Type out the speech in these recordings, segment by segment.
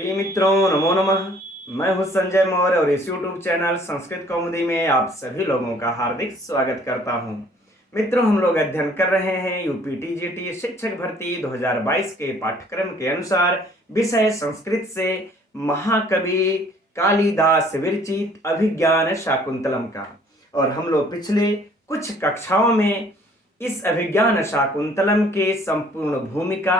प्रिय मित्रों, नमो नमः। मैं हूं संजय मौर्य और इस YouTube चैनल संस्कृत कौमुदी में आप सभी लोगों का हार्दिक स्वागत करता हूं। मित्रों, हम लोग अध्ययन कर रहे हैं यूपीटीजीटी शिक्षक भर्ती 2022 के पाठ्यक्रम के अनुसार विषय संस्कृत से महाकवि कालिदास विरचित अभिज्ञान शाकुंतलम का। और हम लोग पिछले कुछ कक्षाओं में इस अभिज्ञान शाकुंतलम के संपूर्ण भूमिका,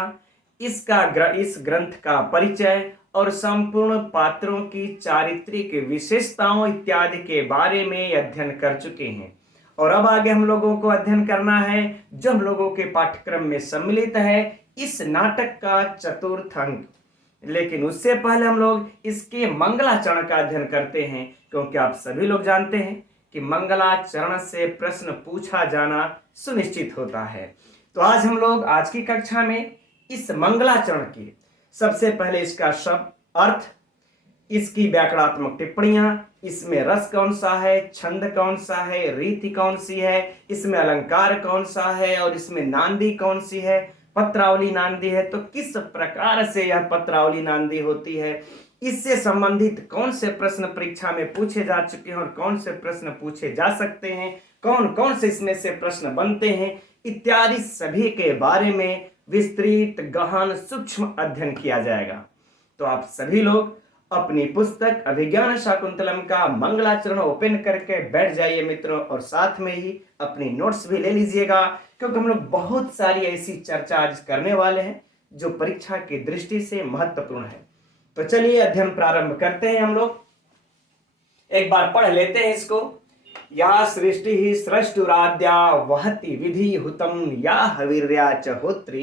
इस ग्रंथ का परिचय और संपूर्ण पात्रों की चारित्रिक विशेषताओं इत्यादि के बारे में अध्ययन कर चुके हैं। और अब आगे हम लोगों को अध्ययन करना है जो हम लोगों के पाठ्यक्रम में सम्मिलित है इस नाटक का चतुर्थ अंक। लेकिन उससे पहले हम लोग इसके मंगलाचरण का अध्ययन करते हैं, क्योंकि आप सभी लोग जानते हैं कि मंगलाचरण से प्रश्न पूछा जाना सुनिश्चित होता है। तो आज हम लोग आज की कक्षा में इस मंगलाचरण की सबसे पहले इसका शब्द अर्थ, इसकी व्याकरणात्मक टिप्पणियां, इसमें रस कौन सा है, छंद कौन सा है, रीति कौन सी है, इसमें अलंकार कौन सा है और इसमें नांदी कौन सी है, पत्रावली नांदी है तो किस प्रकार से यह पत्रावली नांदी होती है, इससे संबंधित कौन से प्रश्न परीक्षा में पूछे जा चुके हैं और कौन से प्रश्न पूछे जा सकते हैं, कौन कौन से इसमें से प्रश्न बनते हैं इत्यादि सभी के बारे में विस्तृत गहन सूक्ष्म अध्ययन किया जाएगा। तो आप सभी लोग अपनी पुस्तक अभिज्ञान शाकुंतलम का मंगलाचरण ओपन करके बैठ जाइए मित्रों, और साथ में ही अपनी नोट्स भी ले लीजिएगा, क्योंकि हम लोग बहुत सारी ऐसी चर्चा आज करने वाले हैं जो परीक्षा की दृष्टि से महत्वपूर्ण है। तो चलिए अध्ययन प्रारंभ करते हैं। हम लोग एक बार पढ़ लेते हैं इसको। या सृष्टि ही सृष्टुराद्या वहति विधि हुतम या हवीर्या च होत्री,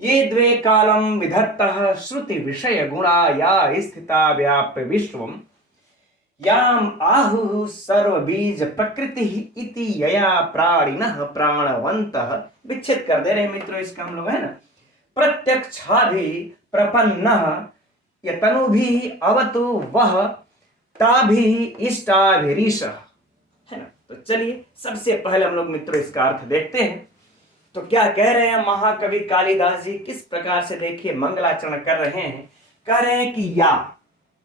ये द्वे कालम विधत्तः श्रुति विषय गुणा या स्थिता व्याप्य विश्वम, याम आहुः सर्व बीज प्रकृति इति यया प्राणिनः प्राणवन्तः। विच्छेद कर दे रहे मित्रों इसका हम लोग, है ना। प्रत्यक्षाभि प्रपन्नः यतनुभिः अवतु वह ताभिः इष्टाभिरीशः, है ना। तो चलिए सबसे पहले हम लोग मित्रों इसका अर्थ देखते हैं। तो क्या कह रहे हैं महाकवि कालिदास जी, किस प्रकार से देखिए मंगलाचरण कर रहे हैं। कह रहे हैं कि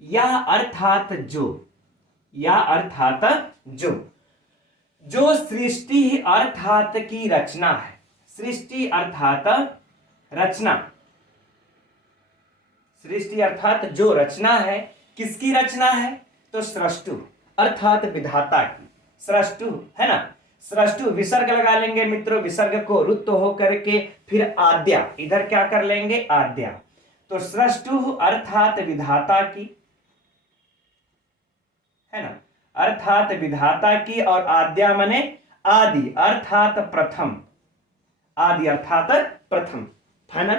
या अर्थात जो, या अर्थात जो सृष्टि अर्थात की रचना है, सृष्टि अर्थात रचना, सृष्टि अर्थात जो रचना है, किसकी रचना है तो सृष्टु अर्थात विधाता की, सृष्टु, है ना। सृष्टु विसर्ग लगा लेंगे मित्रों, विसर्ग को रुत्त होकर के फिर आद्या, इधर क्या कर लेंगे आद्या। तो सृष्टु अर्थात विधाता की, है ना, अर्थात विधाता की, और आद्या माने आदि अर्थात प्रथम, आदि अर्थात प्रथम, है ना।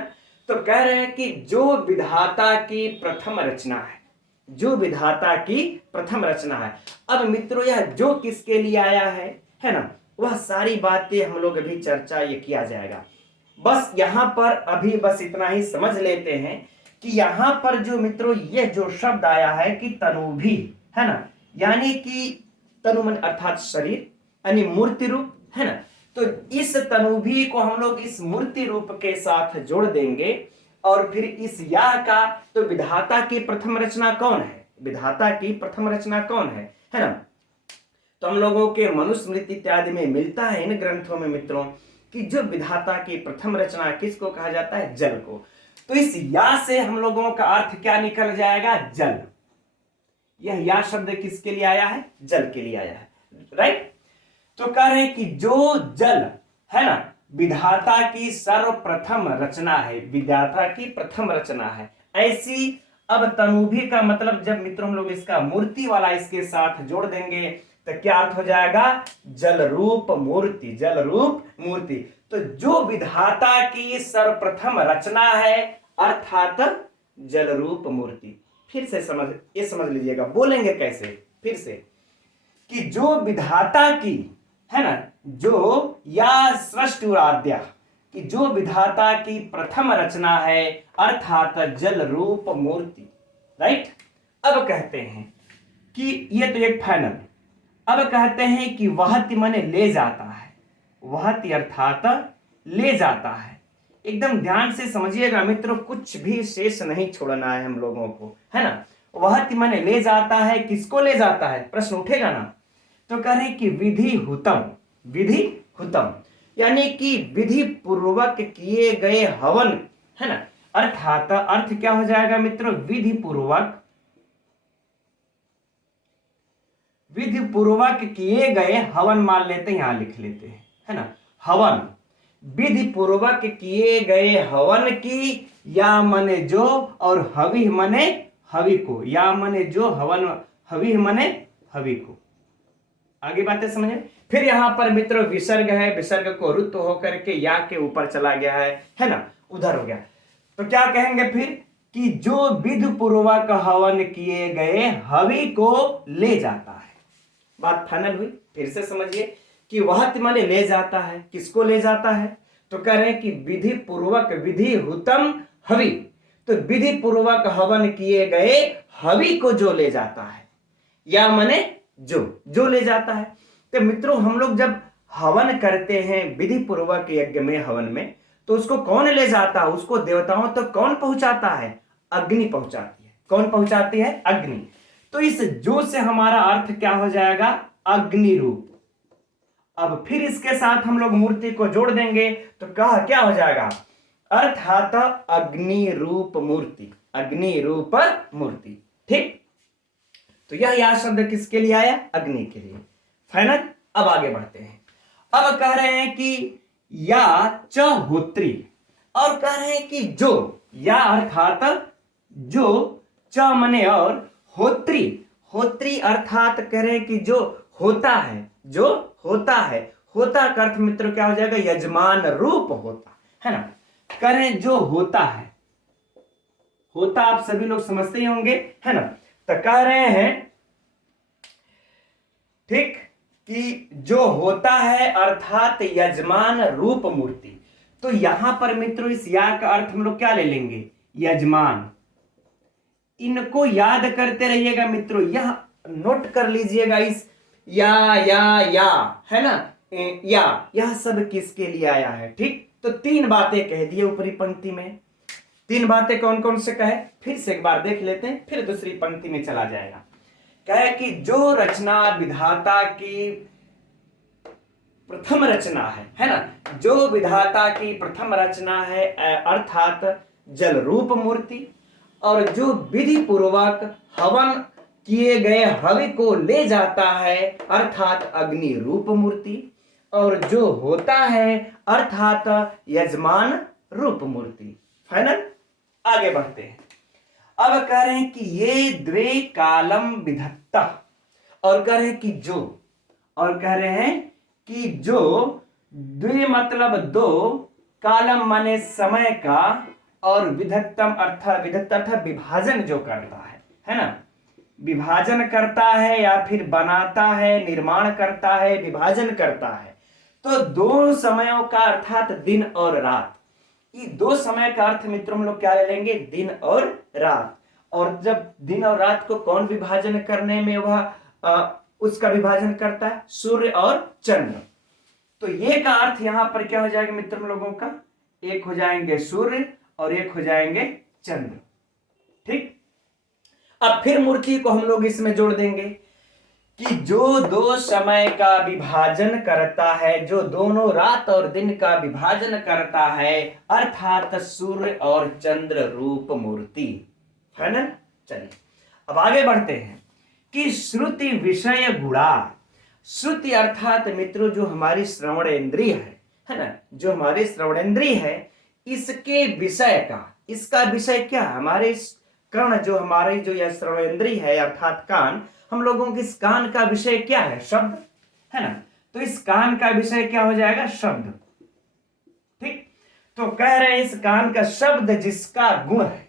तो कह रहे हैं कि जो विधाता की प्रथम रचना है, जो विधाता की प्रथम रचना है। अब मित्रों यह जो किसके लिए आया है ना, वह सारी बातें हम लोग अभी चर्चा ये किया जाएगा। बस यहां पर अभी बस इतना ही समझ लेते हैं कि यहां पर जो मित्रों ये जो शब्द आया है कि तनुभी, है ना, यानी कि तनुमन अर्थात शरीर यानी मूर्ति रूप, है ना। तो इस तनुभी को हम लोग इस मूर्ति रूप के साथ जोड़ देंगे और फिर इस या का, तो विधाता की प्रथम रचना कौन है, विधाता की प्रथम रचना कौन है ना। तो हम लोगों के मनुस्मृति इत्यादि में मिलता है इन ग्रंथों में मित्रों कि जो विधाता की प्रथम रचना किसको कहा जाता है, जल को। तो इस या से हम लोगों का अर्थ क्या निकल जाएगा, जल। यह या शब्द किसके लिए आया है, जल के लिए आया है, राइट। तो कह रहे हैं कि जो जल है ना विधाता की सर्वप्रथम रचना है, विधाता की प्रथम रचना है, ऐसी। अब तनुभी का मतलब जब मित्रों हम लोग इसका मूर्ति वाला इसके साथ जोड़ देंगे तो क्या अर्थ हो जाएगा, जल रूप मूर्ति, जल रूप मूर्ति। तो जो विधाता की सर्वप्रथम रचना है अर्थात जल रूप मूर्ति। फिर से समझ लीजिएगा, बोलेंगे कैसे फिर से, कि जो विधाता की, है ना, जो या सृष्टुराद्या, कि जो विधाता की प्रथम रचना है अर्थात जल रूप मूर्ति, राइट। अब कहते हैं कि ये तो एक फाइनल। अब कहते हैं कि वहति माने ले जाता है, वहति अर्थात ले जाता है, एकदम ध्यान से समझिएगा मित्रों, कुछ भी शेष नहीं छोड़ना है हम लोगों को, है ना। वहति माने ले जाता है, किसको ले जाता है, प्रश्न उठेगा ना। तो कह रहे कि विधि हुतम, विधि हुतम यानी कि विधि पूर्वक किए गए हवन, है ना। अर्थात अर्थ क्या हो जाएगा मित्रों, विधि पूर्वक, विधि पूर्वक किए गए हवन मान लेते हैं, यहां लिख लेते हैं, है ना। हवन, विधि पूर्वक किए गए हवन की, या मने जो, और हवि मने हवि को, या मने जो, हवन, हवि मने हवि को। आगे बातें समझे। फिर यहां पर मित्रों विसर्ग है, विसर्ग को रुत्व होकर के या के ऊपर चला गया है ना, उधर हो गया। तो क्या कहेंगे फिर कि जो विधि पूर्वक हवन किए गए हवि को ले जाता है। बात फाइनल हुई। फिर से समझिए कि वह माने ले जाता है, किसको ले जाता है, तो कह रहे हैं कि विधि पूर्वक, विधि हुतम हवि, तो विधि पूर्वक हवन किए गए हवि को जो ले जाता है, या माने जो ले जाता है। तो मित्रों हम लोग जब हवन करते हैं विधि पूर्वक यज्ञ में, हवन में, तो उसको कौन ले जाता है, उसको देवताओं तक तो कौन पहुंचाता है, अग्नि पहुंचाती है। कौन पहुंचाती है, अग्नि। तो इस जो से हमारा अर्थ क्या हो जाएगा, अग्नि रूप। अब फिर इसके साथ हम लोग मूर्ति को जोड़ देंगे तो कहा क्या हो जाएगा, अर्थात अग्नि रूप मूर्ति, अग्नि रूप मूर्ति। ठीक, तो यह या शब्द किसके लिए आया, अग्नि के लिए। फाइनल। अब आगे बढ़ते हैं। अब कह रहे हैं कि या च होत्री, और कह रहे हैं कि जो, या अर्थात जो, च मने और, होत्री, होत्री अर्थात कह रहे हैं कि जो होता है, जो होता है, होता का अर्थ मित्रों क्या हो जाएगा, यजमान रूप होता, है ना। कह रहे हैं जो होता है, होता आप सभी लोग समझते ही होंगे, है ना। तो कह रहे हैं ठीक कि जो होता है अर्थात यजमान रूप मूर्ति। तो यहां पर मित्रों इस या का अर्थ हम लोग क्या ले लेंगे, यजमान। इनको याद करते रहिएगा मित्रों, यह नोट कर लीजिएगा, इस या है ना, यह सब किसके लिए आया है। ठीक, तो तीन बातें कह दिए ऊपरी पंक्ति में। तीन बातें कौन कौन से कहे, फिर से एक बार देख लेते हैं, फिर दूसरी पंक्ति में चला जाएगा। कहे कि जो रचना विधाता की प्रथम रचना है ना, जो विधाता की प्रथम रचना है अर्थात जल रूप मूर्ति, और जो विधि पूर्वक हवन किए गए हवि को ले जाता है अर्थात अग्नि रूप मूर्ति, और जो होता है अर्थात यजमान रूप मूर्ति। फाइनल। आगे बढ़ते हैं। अब कह रहे हैं कि ये द्वे कालम विधत्ता, और कह रहे हैं कि जो, और कह रहे हैं कि जो, द्वे मतलब दो, कालम माने समय का, और विधत्तम अर्थात, विधत्त अर्थात विभाजन जो करता है ना, विभाजन करता है या फिर बनाता है, निर्माण करता है, विभाजन करता है। तो दो समयों का अर्थात दिन और रात, ये दो समय का अर्थ मित्रों हम लोग क्या ले लेंगे, दिन और रात। और जब दिन और रात को कौन विभाजन करने में वह उसका विभाजन करता है, सूर्य और चंद्र। तो ये का अर्थ यहां पर क्या हो जाएगा मित्रों हम लोगों का, एक हो जाएंगे सूर्य और एक हो जाएंगे चंद्र। ठीक, अब फिर मूर्ति को हम लोग इसमें जोड़ देंगे कि जो दो समय का विभाजन करता है, जो दोनों रात और दिन का विभाजन करता है अर्थात सूर्य और चंद्र रूप मूर्ति। है ना। चलिए अब आगे बढ़ते हैं कि श्रुति विषय गुणा। श्रुति अर्थात मित्रों जो हमारी श्रवण इंद्रिय है ना, जो हमारी श्रवण इंद्रिय है, इसके विषय का, इसका विषय क्या है, हमारे कर्ण, जो हमारे जो यह श्रवण इंद्रिय है अर्थात कान, हम लोगों के इस कान का विषय क्या है, शब्द, है ना। तो इस कान का विषय क्या हो जाएगा, शब्द। ठीक, तो कह रहे हैं इस कान का शब्द जिसका गुण है,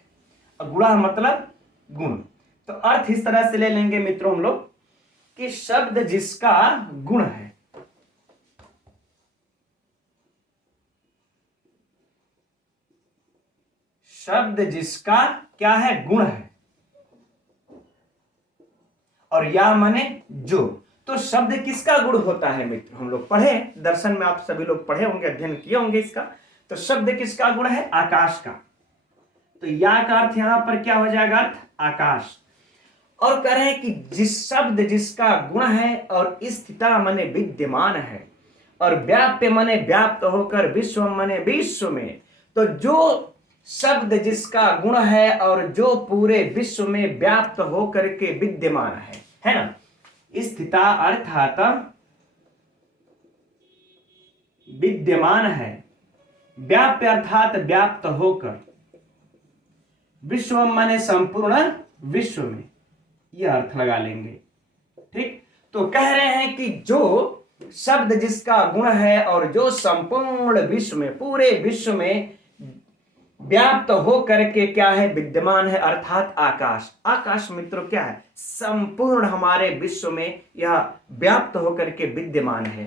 गुणा मतलब गुण। तो अर्थ इस तरह से ले लेंगे मित्रों हम लोग कि शब्द जिसका गुण है, शब्द जिसका क्या है, गुण है, और या माने जो। तो शब्द किसका गुण होता है मित्र, हम लोग पढ़े दर्शन में, आप सभी लोग पढ़े होंगे, अध्ययन किए होंगे इसका। तो शब्द किसका गुण है? आकाश का। तो या का अर्थ यहां पर क्या हो जाएगा? अर्थ आकाश। और कह रहे हैं कि जिस शब्द जिसका गुण है और स्थिता माने विद्यमान है और व्याप्य माने व्याप्त होकर विश्व माने विश्व में, तो जो शब्द जिसका गुण है और जो पूरे विश्व में व्याप्त होकर के विद्यमान है ना, स्थिता अर्थात विद्यमान है, व्याप्य अर्थात व्याप्त होकर, विश्व माने संपूर्ण विश्व में, यह अर्थ लगा लेंगे। ठीक, तो कह रहे हैं कि जो शब्द जिसका गुण है और जो संपूर्ण विश्व में, पूरे विश्व में व्याप्त हो करके क्या है? विद्यमान है, अर्थात आकाश। आकाश मित्रों क्या है? संपूर्ण हमारे विश्व में यह व्याप्त होकर के विद्यमान है।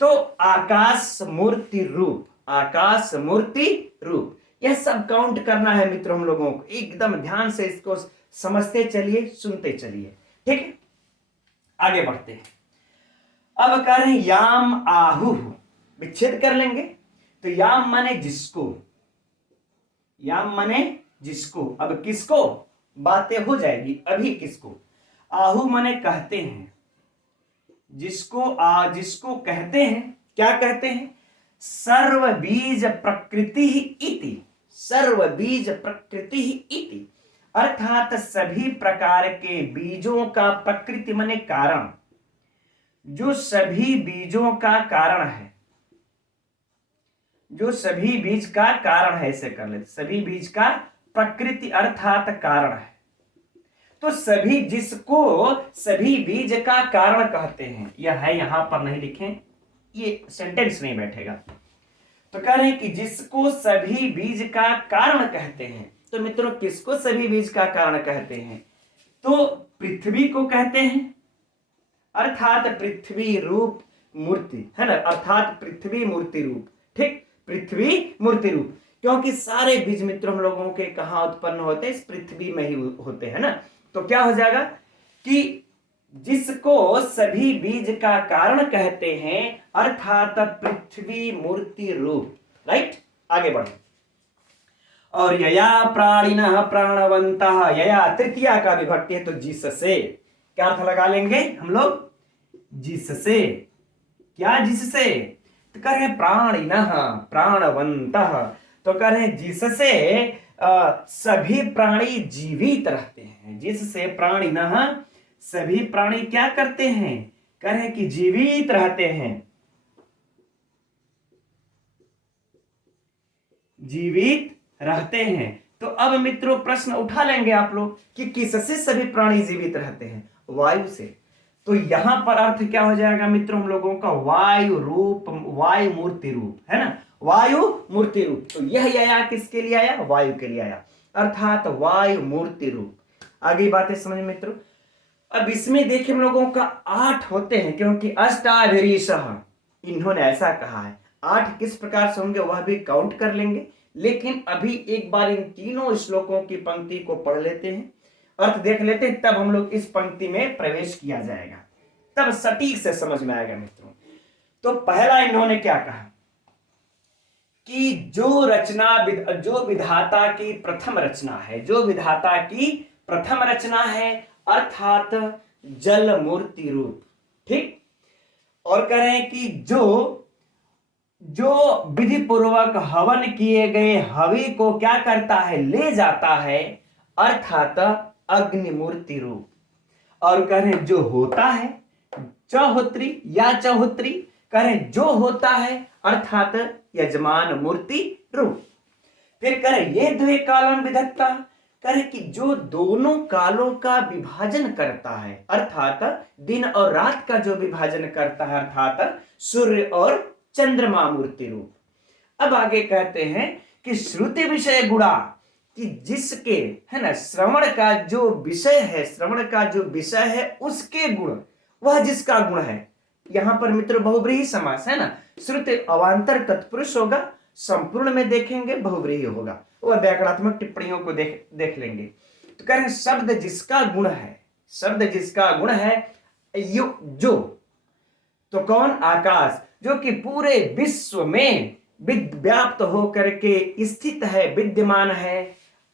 तो आकाश मूर्ति रूप, आकाश मूर्ति रूप, यह सब काउंट करना है मित्रों हम लोगों को। एकदम ध्यान से इसको समझते चलिए, सुनते चलिए। ठीक है, आगे बढ़ते हैं। अब कह रहे हैं याम आहु, विच्छेद कर लेंगे। तो याम माने जिसको, याम माने जिसको। अब किसको? बातें हो जाएगी अभी। किसको? आहु माने कहते हैं, जिसको जिसको कहते हैं। क्या कहते हैं? सर्व बीज प्रकृति इति, सर्व बीज प्रकृति इति, अर्थात सभी प्रकार के बीजों का, प्रकृति माने कारण, जो सभी बीजों का कारण है, जो सभी बीज का कारण है, ऐसे कर लेते, सभी बीज का प्रकृति अर्थात कारण है। तो सभी, जिसको सभी बीज का कारण कहते हैं, यह है, यहां पर नहीं लिखें, ये सेंटेंस नहीं बैठेगा। तो कह रहे हैं कि जिसको सभी बीज का कारण कहते हैं। तो मित्रों किसको सभी बीज का कारण कहते हैं? तो पृथ्वी को कहते हैं, अर्थात पृथ्वी रूप मूर्ति, है ना, अर्थात पृथ्वी मूर्ति रूप। ठीक, पृथ्वी मूर्ति रूप, क्योंकि सारे बीज मित्रों हम लोगों के कहां उत्पन्न होते हैं? इस पृथ्वी में ही होते हैं ना। तो क्या हो जाएगा कि जिसको सभी बीज का कारण कहते हैं, अर्थात पृथ्वी मूर्ति रूप। राइट, आगे बढ़ो। और यया प्राणिनः प्राणवंतः, यया तृतीया का विभक्ति है, तो जिससे क्या अर्थ लगा लेंगे हम लोग? जिससे। क्या? जिससे। तो कह रहे प्राणिनः प्राणवंतः, तो कह रहे जिससे सभी प्राणी जीवित रहते हैं। जिससे प्राणिनः, सभी प्राणी क्या करते हैं? कह रहे कि जीवित रहते हैं, जीवित रहते हैं। तो अब मित्रों प्रश्न उठा लेंगे आप लोग कि किससे सभी प्राणी जीवित रहते हैं? वायु से। तो यहां पर अर्थ क्या हो जाएगा मित्रों हम लोगों का? वायु रूप, वायु मूर्ति रूप, है ना, वायु मूर्ति रूप। तो यह आया किसके लिए आया? वायु के लिए आया, अर्थात वायु मूर्ति रूप। आगे बातें समझ मित्रों। अब इसमें देखिए हम लोगों का 8 होते हैं, क्योंकि अष्टाभिरीशः, इन्होंने ऐसा कहा है। 8 किस प्रकार से होंगे वह भी काउंट कर लेंगे, लेकिन अभी एक बार इन तीनों श्लोकों की पंक्ति को पढ़ लेते हैं, अर्थ देख लेते हैं, तब हम लोग इस पंक्ति में प्रवेश किया जाएगा, तब सटीक से समझ में आएगा मित्रों। तो पहला इन्होंने क्या कहा कि जो रचना, जो विधाता की प्रथम रचना है, जो विधाता की प्रथम रचना है, अर्थात जल मूर्ति रूप। ठीक, और कह रहे हैं कि जो विधि पूर्वक हवन किए गए हवि को क्या करता है? ले जाता है, अर्थात अग्नि मूर्ति रूप। और कह रहे हैं जो होता है, चौहोत्री या चौहोत्री, कह रहे हैं जो होता है, अर्थात यजमान मूर्ति रूप। फिर कह रहे ये द्वे कालम विधत्ता, कह रहे कि जो दोनों कालों का विभाजन करता है, अर्थात दिन और रात का जो विभाजन करता है, अर्थात सूर्य और चंद्रमा मूर्ति रूप। अब आगे कहते हैं कि श्रुति विषय गुणा, कि जिसके, है ना, श्रवण का जो विषय है, श्रवण का जो विषय है उसके गुण, वह जिसका गुण है। यहां पर मित्र बहुव्रीहि समास है ना, श्रुति अवांतर तत्पुरुष होगा, संपूर्ण में देखेंगे बहुव्रीहि होगा, वह व्याकरणात्मक टिप्पणियों को देख लेंगे। तो कह रहे शब्द जिसका गुण है, शब्द जिसका गुण है, जो, तो कौन? आकाश, जो कि पूरे विश्व में व्याप्त होकर के स्थित है, विद्यमान है,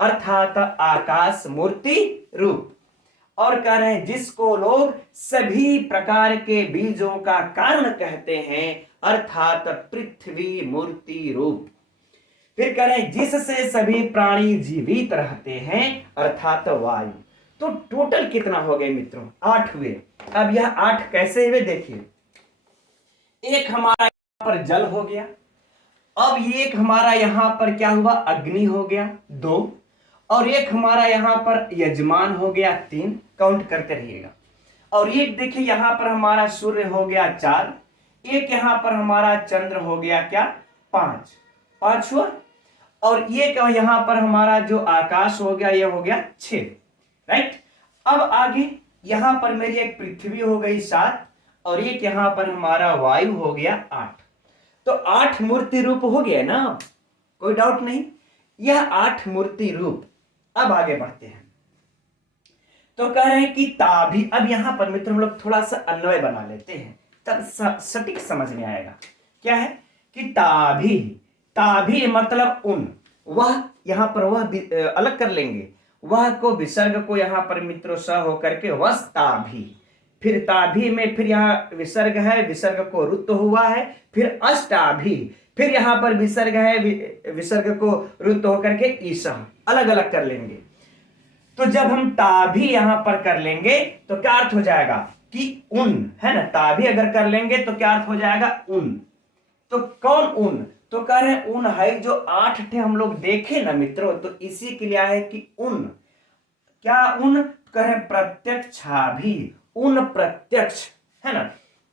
अर्थात आकाश मूर्ति रूप। और कह रहे हैं जिसको लोग सभी प्रकार के बीजों का कारण कहते हैं, अर्थात पृथ्वी मूर्ति रूप। फिर कह रहे हैं जिससे सभी प्राणी जीवित रहते हैं, अर्थात वायु। तो टोटल कितना हो गए मित्रों? 8 हुए। अब यह 8 कैसे हुए देखिए, एक हमारा यहां पर जल हो गया, अब एक हमारा यहां पर क्या हुआ, अग्नि हो गया 2, और एक हमारा यहां पर यजमान हो गया 3, काउंट करते रहिएगा। और एक देखिए यहां पर हमारा सूर्य हो गया 4, एक यहां पर हमारा चंद्र हो गया क्या 5 हुआ, और एक यहां पर हमारा जो आकाश हो गया ये हो गया 6, राइट। अब आगे यहां पर मेरी एक पृथ्वी हो गई 7, और एक यहां पर हमारा वायु हो गया 8। तो 8 मूर्ति रूप हो गया ना, कोई डाउट नहीं, यह 8 मूर्ति रूप। अब आगे बढ़ते हैं, तो कह रहे हैं कि ताभी। अब यहां पर मित्र हम लोग थोड़ा सा अन्वय बना लेते हैं, तब सटीक समझ में आएगा। क्या है कि ताभी, ताभी मतलब उन, वह यहां पर वह अलग कर लेंगे, वह को विसर्ग को यहां पर मित्रों स होकर के वस्ताभी, फिर ताभी में फिर यहां विसर्ग है, विसर्ग को रुत हुआ है, फिर अष्टाभी, फिर यहां पर विसर्ग है, विसर्ग को रुत होकर के ईसा, अलग अलग कर लेंगे। तो जब हम ताभी यहां पर कर लेंगे तो क्या अर्थ हो जाएगा कि उन, है ना, ताभी अगर कर लेंगे तो क्या अर्थ हो जाएगा उन। तो कौन उन? तो कह रहे हैं उन है जो 8 थे हम लोग देखे ना मित्रों, तो इसी के लिए है कि उन, क्या उन, कह रहे प्रत्यक्षाभी, उन प्रत्यक्ष, है ना,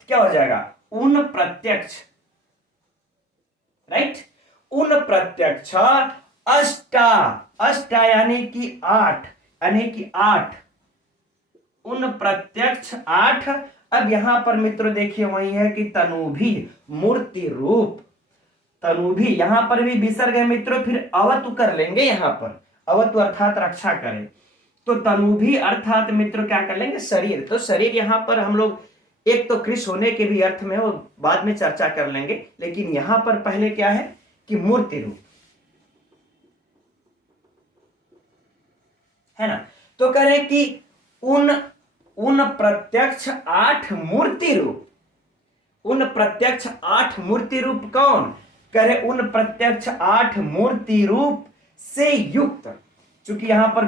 क्या हो जाएगा उन प्रत्यक्ष, राइट। उन प्रत्यक्ष अष्टा, अष्टा यानी कि 8, यानी कि 8, उन प्रत्यक्ष 8। अब यहां पर मित्र देखिए वही है कि तनुभि मूर्ति रूप, तनुभि यहां पर भी विसर्ग है मित्रों, फिर अवतु कर लेंगे यहां पर, अवतु अर्थात रक्षा करें, तो तनुभि अर्थात मित्रों क्या कर लेंगे शरीर। तो शरीर यहां पर हम लोग एक तो कृष होने के भी अर्थ में वो बाद में चर्चा कर लेंगे, लेकिन यहां पर पहले क्या है कि मूर्ति रूप, है ना। तो कह रहे कि उन प्रत्यक्ष 8 मूर्ति रूप, उन प्रत्यक्ष 8 मूर्ति रूप कौन? कह रहे उन प्रत्यक्ष 8 मूर्ति रूप से युक्त, चूंकि यहां पर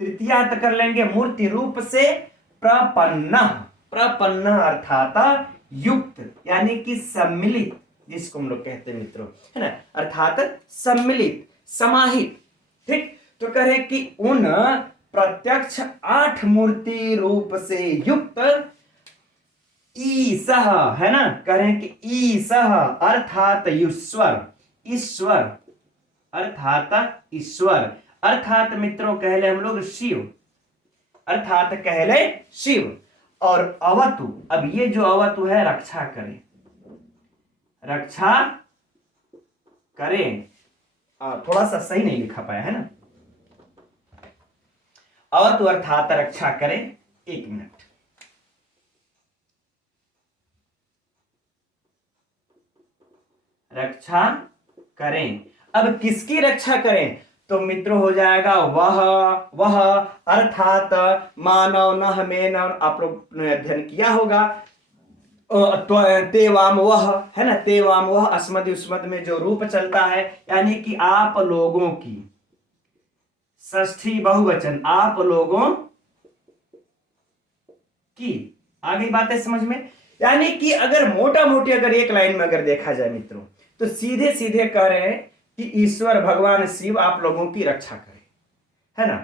तृतीया कर लेंगे मूर्ति रूप से प्रपन्न, प्रपन्न अर्थात युक्त, यानी कि सम्मिलित, जिसको हम लोग कहते हैं मित्रों, है ना, अर्थात सम्मिलित, समाहित, ठीक। तो कह रहे कि उन प्रत्यक्ष 8 मूर्ति रूप से युक्त ईसह, है ना, कह रहे हैं कि ईसह अर्थात ईश्वर, ईश्वर अर्थात ईश्वर, अर्थात मित्रों कह ले हम लोग शिव, अर्थात कह ले शिव। और अवतु, अब ये जो अवतु है रक्षा करें, रक्षा करें, थोड़ा सा सही नहीं लिखा पाया है ना, अवतु अर्थात रक्षा करें। 1 मिनट, रक्षा करें। अब किसकी रक्षा करें? तो मित्रों हो जाएगा वह अर्थात मानव न हमें न, आप लोग ने अध्ययन किया होगा, तेवाम वह, है ना, तेवाम वह अस्मद उस्मद में जो रूप चलता है, यानी कि आप लोगों की, षष्ठी बहुवचन, आप लोगों की। आ गई बातें समझ में? यानी कि अगर मोटा मोटी अगर एक लाइन में अगर देखा जाए मित्रों, तो सीधे सीधे कह रहे हैं कि ईश्वर भगवान शिव आप लोगों की रक्षा करे, है ना,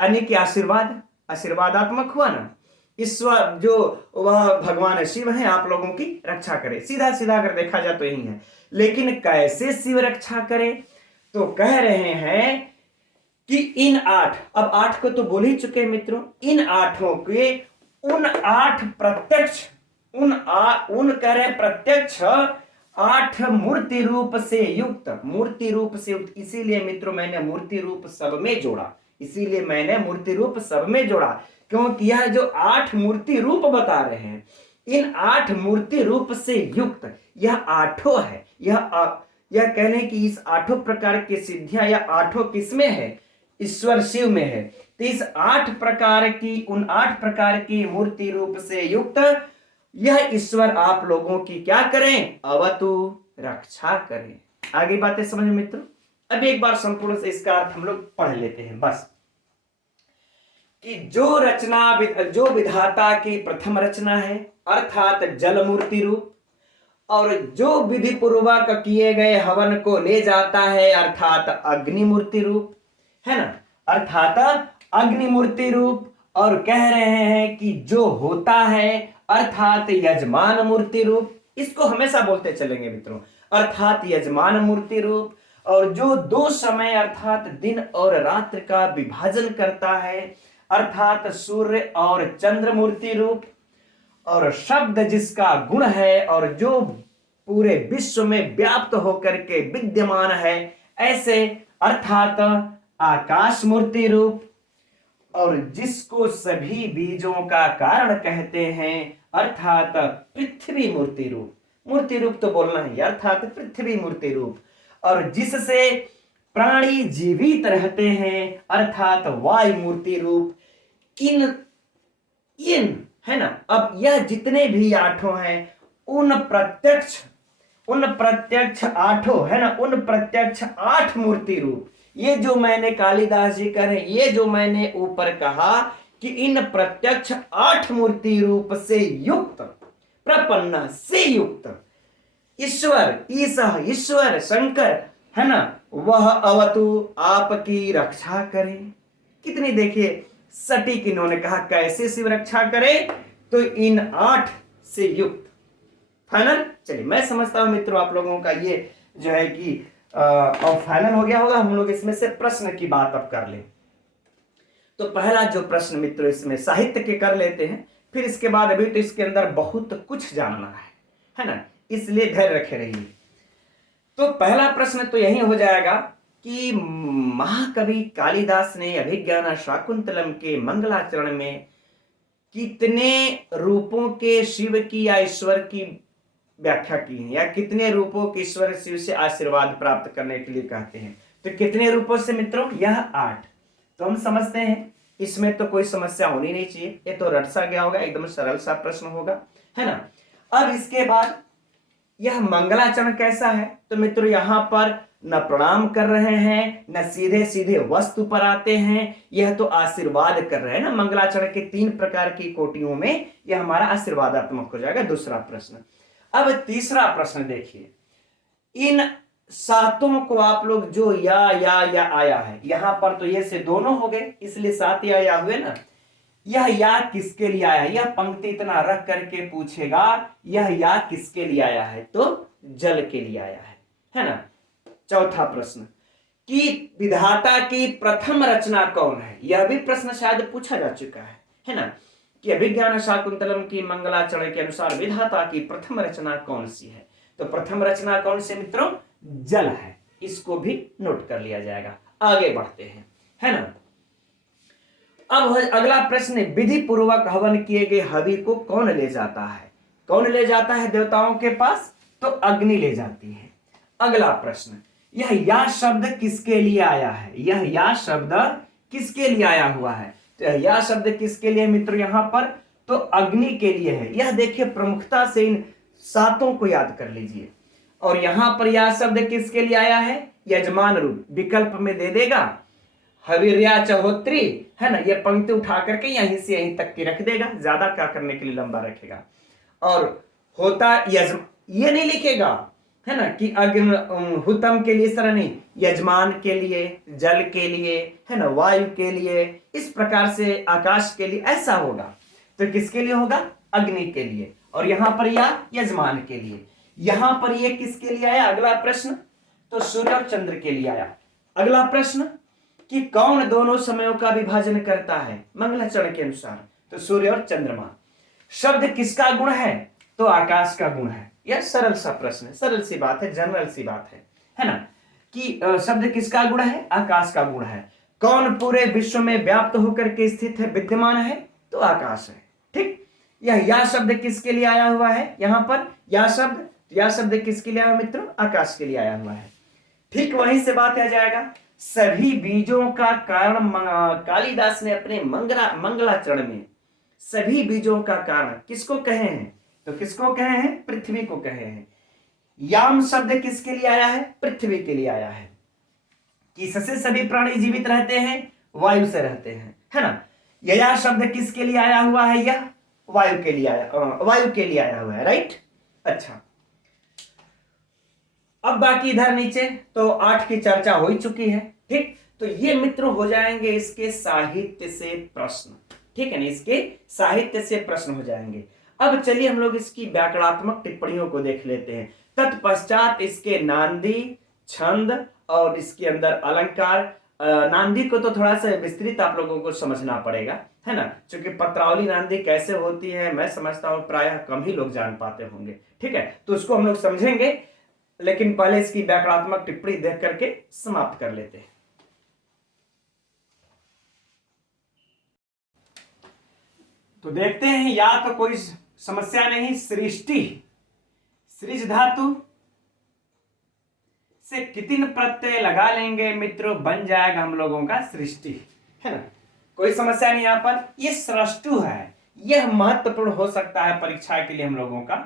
यानी कि आशीर्वाद, आशीर्वादात्मक हुआ ना, ईश्वर जो वह भगवान शिव है आप लोगों की रक्षा करे, सीधा सीधा अगर देखा जाए तो यही है। लेकिन कैसे शिव रक्षा करे? तो कह रहे हैं कि इन 8, अब 8 को तो बोल ही चुके हैं मित्रों, इन 8 के उन 8 प्रत्यक्ष, उन कह रहे प्रत्यक्ष 8 मूर्ति रूप से युक्त, मूर्ति रूप से युक्त, इसीलिए मित्रों मैंने मूर्ति रूप सब में जोड़ा, इसीलिए मैंने मूर्ति रूप सब में जोड़ा, क्योंकि यह जो 8 मूर्ति रूप बता रहे हैं, इन 8 मूर्ति रूप से युक्त यह 8 है, यह कह लें कि इस आठों प्रकार की सिद्धियां या आठों किसमें है, ईश्वर शिव में है। तो इस 8 प्रकार की मूर्ति रूप से युक्त यह ईश्वर आप लोगों की क्या करें, अवतु रक्षा करें। आगे बातें समझ में मित्रों। अब एक बार संपूर्ण से इसका अर्थ हम लोग पढ़ लेते हैं बस, कि जो विधाता की प्रथम रचना है अर्थात जल मूर्ति रूप, और जो विधि पूर्वक किए गए हवन को ले जाता है अर्थात अग्नि मूर्ति रूप, है ना, अर्थात अग्नि मूर्ति रूप। और कह रहे हैं कि जो होता है अर्थात यजमान मूर्ति रूप, इसको हमेशा बोलते चलेंगे मित्रों, अर्थात यजमान मूर्ति रूप। और जो 2 समय अर्थात दिन और रात्रि का विभाजन करता है अर्थात सूर्य और चंद्र मूर्ति रूप। और शब्द जिसका गुण है और जो पूरे विश्व में व्याप्त होकर के विद्यमान है ऐसे अर्थात आकाश मूर्ति रूप। और जिसको सभी बीजों का कारण कहते हैं अर्थात पृथ्वी मूर्ति रूप, मूर्ति रूप तो बोलना है अर्थात पृथ्वी मूर्ति रूप। और जिससे प्राणी जीवित रहते हैं अर्थात वायु मूर्ति रूप। इन है ना, अब यह जितने भी आठों हैं उन प्रत्यक्ष आठों है ना, उन प्रत्यक्ष 8 मूर्ति रूप, ये जो मैंने कालिदास जी कह रहे, ये जो मैंने ऊपर कहा कि इन प्रत्यक्ष 8 मूर्ति रूप से युक्त, प्रपन्न से युक्त ईश्वर शंकर है ना, वह अवतु आपकी रक्षा करे। कितनी देखिए सटीक इन्होंने कहा, कैसे शिव रक्षा करे, तो इन 8 से युक्त। फाइनल, चलिए मैं समझता हूं मित्रों आप लोगों का ये जो है कि और फाइनल हो गया होगा। हम लोग इसमें से प्रश्न की बात अब कर ले। तो पहला जो प्रश्न मित्रों इसमें साहित्य के कर लेते हैं, फिर इसके बाद अभी तो इसके अंदर बहुत कुछ जानना है ना, इसलिए धैर्य रखे रहिए। तो पहला प्रश्न तो यही हो जाएगा कि महाकवि कालिदास ने अभिज्ञान शाकुंतलम के मंगलाचरण में कितने रूपों के शिव की या ईश्वर की व्याख्या की है, या कितने रूपों के ईश्वर शिव से आशीर्वाद प्राप्त करने के लिए कहते हैं। तो कितने रूपों से मित्रों, यह 8। तो हम समझते हैं इसमें तो कोई समस्या होनी नहीं चाहिए, ये तो रट सा गया होगा, एकदम सरल सा प्रश्न होगा, है ना। अब इसके बाद यह मंगलाचरण कैसा है, तो मित्रों यहां पर न प्रणाम कर रहे हैं न सीधे सीधे वस्तु पर आते हैं, यह तो आशीर्वाद कर रहे हैं ना। मंगलाचरण के 3 प्रकार की कोटियों में यह हमारा आशीर्वादात्मक हो जाएगा। दूसरा प्रश्न। अब तीसरा प्रश्न देखिए, इन 7 को आप लोग जो या आया है, यहां पर तो ये से दोनों हो गए इसलिए 7 या हुए ना। यह या किसके लिए आया, यह पंक्ति इतना रख करके पूछेगा यह या किसके लिए आया है, तो जल के लिए आया है ना। चौथा प्रश्न कि विधाता की प्रथम रचना कौन है, यह भी प्रश्न शायद पूछा जा चुका है ना, कि अभिज्ञान शाकुंतलम की मंगलाचरण के अनुसार विधाता की प्रथम रचना कौन सी है। तो प्रथम रचना कौन सी मित्रों, जल है, इसको भी नोट कर लिया जाएगा। आगे बढ़ते हैं, है ना। अब अगला प्रश्न, विधि पूर्वक हवन किए गए हवि को कौन ले जाता है, कौन ले जाता है देवताओं के पास, तो अग्नि ले जाती है। अगला प्रश्न, यह या शब्द किसके लिए आया है, यह या शब्द किसके लिए आया हुआ है, तो यह शब्द किसके लिए मित्रों यहां पर, तो अग्नि के लिए है। यह देखिए प्रमुखता से इन 7 को याद कर लीजिए। और यहां पर यह शब्द किसके लिए आया है, यजमान रूप, विकल्प में दे देगा हविर्या चहोत्री, है ना। यह पंक्ति उठा करके यहीं से यहीं तक की रख देगा, ज्यादा क्या करने के लिए लंबा रखेगा। और होता ये नहीं लिखेगा, है ना, कि हुतम के लिए सर नहीं, यजमान के लिए, जल के लिए, है ना, वायु के लिए, इस प्रकार से आकाश के लिए, ऐसा होगा। तो किसके लिए होगा, अग्नि के लिए। और यहां पर या यजमान के लिए। यहां पर ये किसके लिए आया, अगला प्रश्न, तो सूर्य और चंद्र के लिए आया। अगला प्रश्न कि कौन दोनों समयों का विभाजन करता है मंगलाचरण के अनुसार, तो सूर्य और चंद्रमा। शब्द किसका गुण है, तो आकाश का गुण है। यह सरल सा प्रश्न है, सरल सी बात है, जनरल सी बात है ना, कि शब्द किसका गुण है, आकाश का गुण है। कौन पूरे विश्व में व्याप्त होकर के स्थित है, विद्यमान है, तो आकाश है। ठीक, यह या शब्द किसके लिए आया हुआ है, यहां पर या शब्द तो यह शब्द किसके लिए आया मित्रों? आकाश के लिए आया हुआ है। ठीक वहीं से बात आ जाएगा, सभी बीजों का कारण कालिदास ने अपने मंगलाचरण में सभी बीजों का कारण किसको कहे हैं? तो किसको कहे हैं? पृथ्वी को कहे हैं। याम शब्द किसके लिए आया है? पृथ्वी के लिए आया है। किससे सभी प्राणी जीवित रहते हैं? वायु से रहते हैं, है ना। यया शब्द किसके लिए आया हुआ है? यह वायु के लिए आया हुआ है, राइट। अच्छा, अब बाकी इधर नीचे तो 8 की चर्चा हो ही चुकी है। ठीक, तो ये मित्र हो जाएंगे इसके साहित्य से प्रश्न, ठीक है ना, इसके साहित्य से प्रश्न हो जाएंगे। अब चलिए हम लोग इसकी व्याकरणात्मक टिप्पणियों को देख लेते हैं। तत्पश्चात इसके नांदी, छंद और इसके अंदर अलंकार। नांदी को तो थोड़ा सा विस्तृत आप लोगों को समझना पड़ेगा, है ना, क्योंकि पत्रावली नांदी कैसे होती है मैं समझता हूं प्रायः कम ही लोग जान पाते होंगे। ठीक है, तो उसको हम लोग समझेंगे, लेकिन पहले इसकी व्याकरणात्मक टिप्पणी देख करके समाप्त कर लेते हैं। तो देखते हैं, या तो कोई समस्या नहीं। सृष्टि, सृज धातु से कितिन प्रत्यय लगा लेंगे मित्रों, बन जाएगा हम लोगों का सृष्टि, है ना, कोई समस्या नहीं। यहां पर ये सृष्टु है, यह महत्वपूर्ण हो सकता है परीक्षा के लिए हम लोगों का।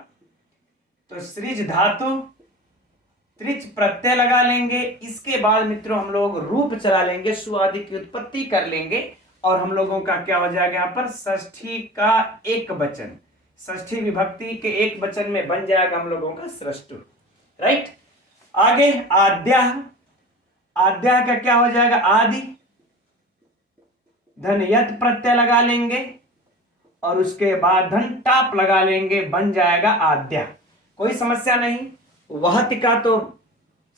तो सृज धातु, त्रिच प्रत्यय लगा लेंगे, इसके बाद मित्रों हम लोग रूप चला लेंगे, सु आदि की उत्पत्ति कर लेंगे, और हम लोगों का क्या हो जाएगा? यहाँ पर षष्ठी का एक वचन, षष्ठी विभक्ति के एक वचन में बन जाएगा हम लोगों का सृष्टु, राइट। आगे आद्या, आद्या का क्या हो जाएगा? आदि, धन यत प्रत्यय लगा लेंगे और उसके बाद धन टाप लगा लेंगे, बन जाएगा आद्या, कोई समस्या नहीं। वहति का तो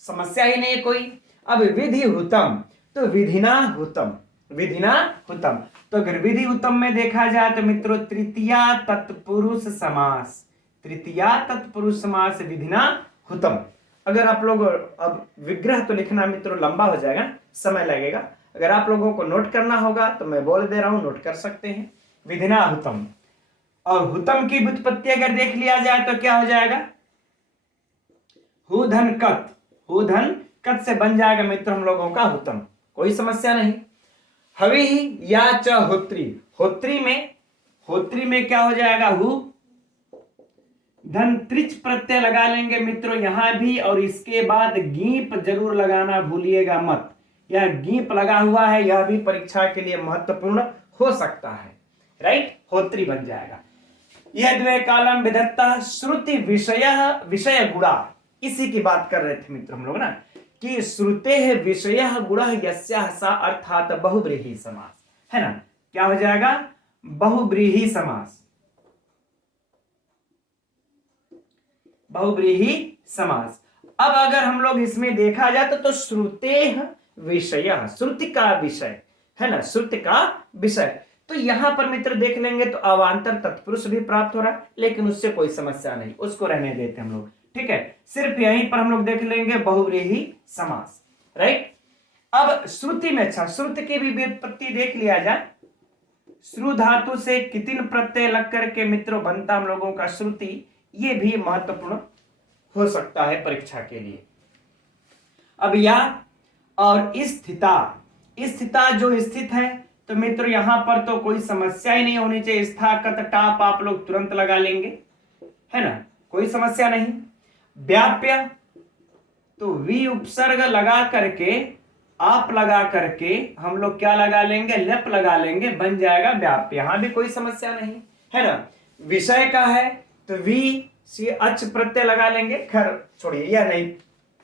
समस्या ही नहीं कोई। अब विधि हुतम, तो विधिना हुतम, विधिना हुतम, तो अगर विधि हुतम में देखा जाए तो मित्रों तृतीया तत्पुरुष समास, तृतीया तत्पुरुष समास विधिना हुतम। अगर आप लोग, अब विग्रह तो लिखना मित्रों लंबा हो जाएगा, समय लगेगा, अगर आप लोगों को नोट करना होगा तो मैं बोल दे रहा हूं, नोट कर सकते हैं। विधिना हुतम, और हुतम की व्युत्पत्ति अगर देख लिया जाए तो क्या हो जाएगा? हु धन कत, हु धन कत से बन जाएगा मित्र हम लोगों का हुतम, कोई समस्या नहीं। हवि या च होत्री, होत्री में क्या हो जाएगा? हु धन त्रिच प्रत्यय लगा लेंगे मित्रों यहां भी, और इसके बाद गीप जरूर लगाना भूलिएगा मत, यह गीप लगा हुआ है, यह भी परीक्षा के लिए महत्वपूर्ण हो सकता है, राइट। होत्री बन जाएगा। यह द्वे कालम विधत्ता श्रुति विषय गुणा, इसी की बात कर रहे थे मित्र हम लोग ना, कि श्रुते विषय गुण यस्याः सा अर्थात बहुव्रीहि समास, है ना, क्या हो जाएगा? बहुव्रीहि समास, बहुव्रीहि समास। अब अगर हम लोग इसमें देखा जाए तो श्रुते विषय, श्रुति का विषय, है ना, श्रुति का विषय, तो यहां पर मित्र देख लेंगे तो अवांतर तत्पुरुष भी प्राप्त हो रहा है, लेकिन उससे कोई समस्या नहीं, उसको रहने देते हम लोग, ठीक है। सिर्फ यहीं पर हम लोग देख लेंगे बहुव्रीहि समास, राइट। अब श्रुति में, अच्छा, श्रुति की भी व्युत्पत्ति देख लिया जाए। श्रु धातु से कितिन प्रत्यय लग करके मित्रों बनता हम लोगों का श्रुति, ये भी महत्वपूर्ण हो सकता है परीक्षा के लिए। अब या और स्थिता, स्थिता जो स्थित है तो मित्रों यहां पर तो कोई समस्या ही नहीं होनी चाहिए, स्थाकत टाप आप लोग तुरंत लगा लेंगे, है ना, कोई समस्या नहीं। व्याप्य, तो वी उपसर्ग लगा करके, आप लगा करके हम लोग क्या लगा लेंगे? लेप लगा लेंगे, बन जाएगा व्याप्य, यहां भी कोई समस्या नहीं, है ना। विषय का है तो वी सी अच प्रत्यय लगा लेंगे, खैर छोड़िए,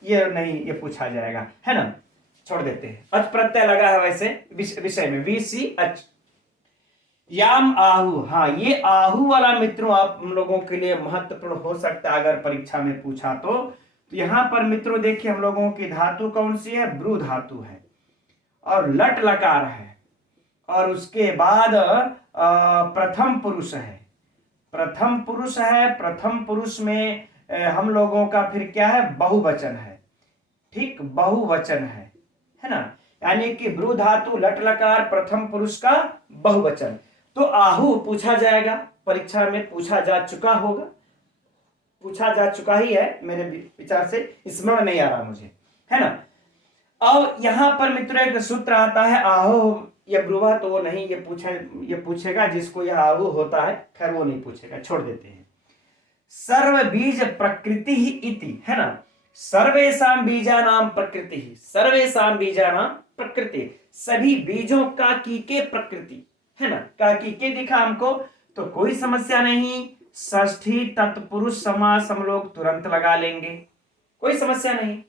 ये पूछा जाएगा, है ना, छोड़ देते हैं। अच प्रत्यय लगा है वैसे विषय में, वी सी अच। याम आहु, हाँ ये आहु वाला मित्रों आप हम लोगों के लिए महत्वपूर्ण हो सकता है अगर परीक्षा में पूछा तो यहां पर मित्रों देखिए हम लोगों की धातु कौन सी है? ब्रू धातु है, और लट लकार है, और उसके बाद प्रथम पुरुष है, प्रथम पुरुष है, प्रथम पुरुष में हम लोगों का फिर क्या है? बहुवचन है, ठीक, बहुवचन है ना, यानी कि ब्रू धातु लट लकार प्रथम पुरुष का बहुवचन। तो आहु पूछा जाएगा, परीक्षा में पूछा जा चुका होगा, पूछा जा चुका ही है, मेरे विचार से स्मरण नहीं आ रहा मुझे, है ना। अब यहाँ पर मित्रों एक सूत्र आता है आहो या ब्रुवा, तो वो नहीं, ये पूछेगा जिसको यह आहु होता है, खैर वो नहीं पूछेगा, छोड़ देते हैं। सर्व बीज प्रकृति ही इति, है ना, सर्वेशम बीजानाम प्रकृति, सर्वेशम बीजानाम प्रकृति, सभी बीजों का कीके प्रकृति, है ना, का कीके दिखा हमको तो कोई समस्या नहीं, षष्ठी तत्पुरुष समास हम लोग तुरंत लगा लेंगे, कोई समस्या नहीं।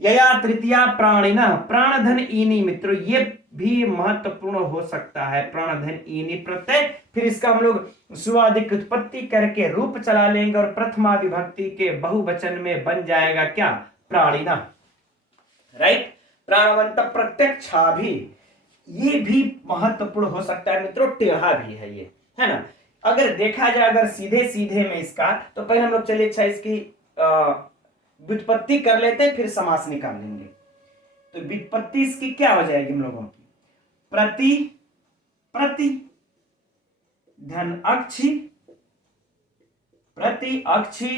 यया तृतीया प्राणिना, प्राणधन ईनी मित्रों, ये भी महत्वपूर्ण हो सकता है, प्राणधन ईनी प्रत्यय, फिर इसका हम लोग सुवादिक उत्पत्ति करके रूप चला लेंगे और प्रथमा विभक्ति के बहुवचन में बन जाएगा क्या, प्राणिना, राइट। प्राणवंत प्रत्यक्षा भी, ये भी महत्वपूर्ण हो सकता है मित्रों, टेढ़ा भी है ये, है ना। अगर देखा जाए अगर सीधे सीधे में इसका, तो पहले हम लोग चलिए अच्छा इसकी व्युत्पत्ति कर लेते हैं, फिर समास निकाल लेंगे। तो व्युत्पत्ति इसकी क्या हो जाएगी हम लोगों की, प्रति, प्रति धन अक्षी, प्रति अक्षी,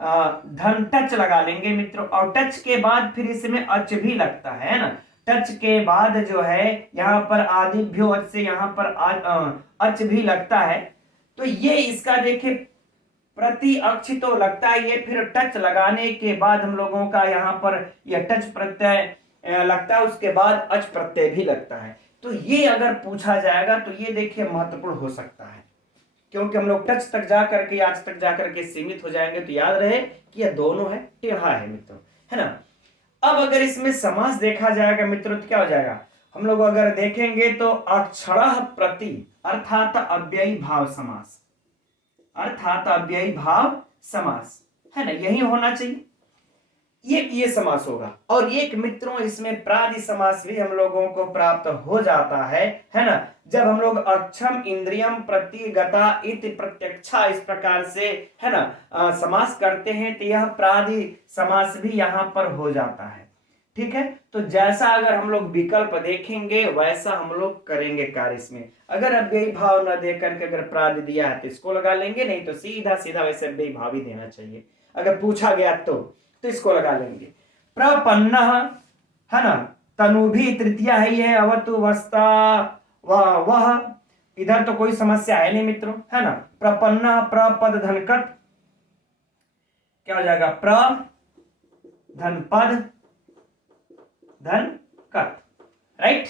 धन टच लगा लेंगे मित्रों, और टच के बाद फिर इसमें अच भी लगता है ना, टच के बाद जो है यहाँ पर आदिभ्यो अच से यहाँ पर अच भी लगता है, तो ये इसका देखिए प्रति अक्ष तो लगता है ये, फिर टच लगाने के बाद हम लोगों का यहाँ पर यह टच प्रत्यय लगता है, उसके बाद अच प्रत्यय भी लगता है। तो ये अगर पूछा जाएगा तो ये देखिए महत्वपूर्ण हो सकता है, क्योंकि हम लोग टच तक जा करके आज तक जा करके सीमित हो जाएंगे, तो याद रहे कि यह दोनों है, टेढ़ा है मित्रों, है ना। अब अगर इसमें समास देखा जाएगा मित्रों तो क्या हो जाएगा, हम लोग अगर देखेंगे तो अक्षरः प्रति अर्थात अव्ययी भाव समास, अर्थात अव्ययी भाव समास, है ना, यही होना चाहिए, ये समास होगा। और एक मित्रों इसमें प्रादि समास भी हम लोगों को प्राप्त हो जाता है ना, जब हम लोग अक्षम इंद्रियम प्रतिगता इति प्रत्यक्षा इस प्रकार से, है ना, समास करते हैं, तो यह प्रादि समास भी यहां पर हो जाता है, ठीक है। तो जैसा अगर हम लोग विकल्प देखेंगे वैसा हम लोग करेंगे कार्य इसमें, अगर अव्ययी भाव न दे करके अगर प्रादि दिया है तो इसको लगा लेंगे, नहीं तो सीधा सीधा वैसे अव्ययी भाव ही देना चाहिए, अगर पूछा गया तो इसको लगा लेंगे। प्रपन्न, है ना, तनु भी तृतीया है, ये अवतु वस्ता वह, इधर तो कोई समस्या है नहीं मित्रों, है ना। प्रपन्न प्रपद धनकट, क्या हो जाएगा, प्र धनपद धनकट, राइट।